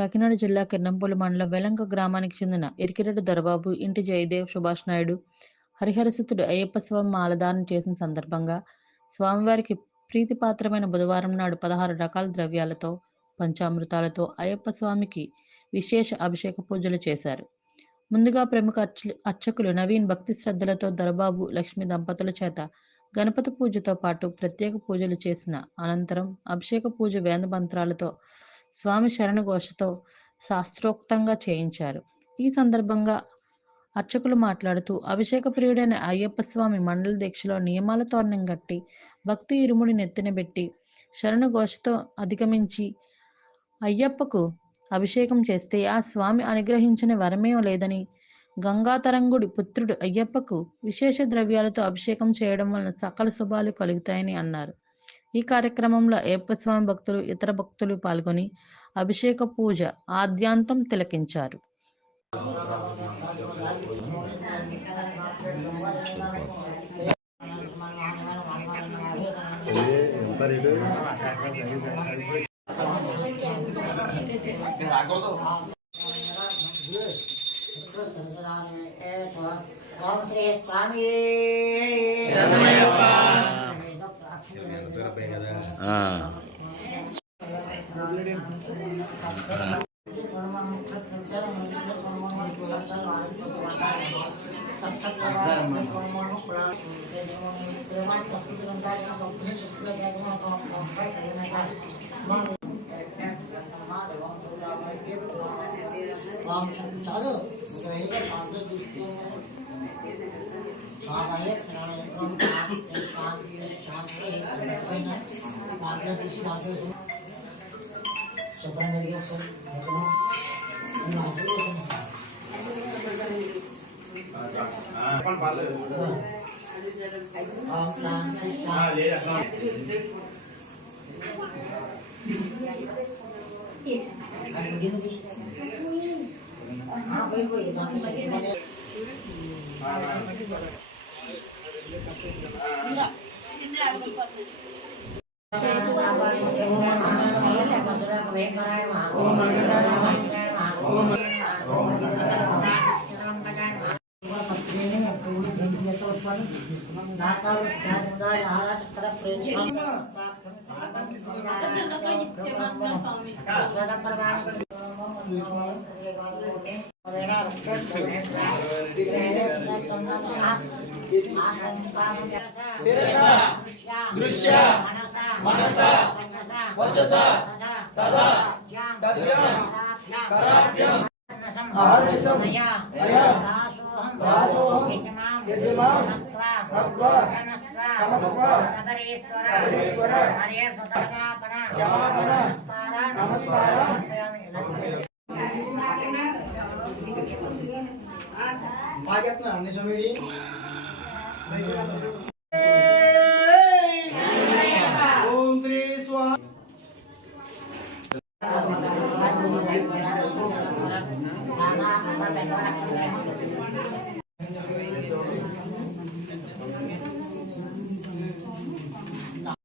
కాకినాడ జిల్లా కిర్నంపూడి మండలం వెలంక గ్రామానికి చెందిన ఇరికిరెడ్డి దొరబాబు ఇంటి జయదేవ్ సుభాష్ నాయుడు హరిహరసుతుడు అయ్యప్ప స్వామి మాలధారణ చేసిన సందర్భంగా స్వామివారికి ప్రీతిపాత్రమైన బుధవారం నాడు 16 రకాల ద్రవ్యాలతో పంచామృతాలతో అయ్యప్ప స్వామికి విశేష అభిషేక పూజలు చేశారు. ముందుగా ప్రముఖ అర్చకులు నవీన్ భక్తి శ్రద్ధలతో దొరబాబు లక్ష్మి దంపతుల చేత గణపతి పూజతో పాటు ప్రత్యేక పూజలు చేసిన అనంతరం అభిషేక పూజ వేద మంత్రాలతో స్వామి శరణఘోషతో శాస్త్రోక్తంగా చేయించారు. ఈ సందర్భంగా అర్చకులు మాట్లాడుతూ అభిషేక ప్రియుడైన అయ్యప్ప స్వామి మండల దీక్షలో నియమాల తోరణం కట్టి భక్తి ఇరుముడి నెత్తినబెట్టి శరణఘోషతో అధిగమించి అయ్యప్పకు అభిషేకం చేస్తే ఆ స్వామి అనుగ్రహించిన వరమే లేదని, గంగాతరంగుడి పుత్రుడు అయ్యప్పకు విశేష ద్రవ్యాలతో అభిషేకం చేయడం వలన సకల శుభాలు కలుగుతాయని అన్నారు. ఈ కార్యక్రమంలో అయ్యప్ప స్వామి భక్తులు ఇతర భక్తులు పాల్గొని అభిషేక పూజ ఆద్యాంతం తిలకించారు.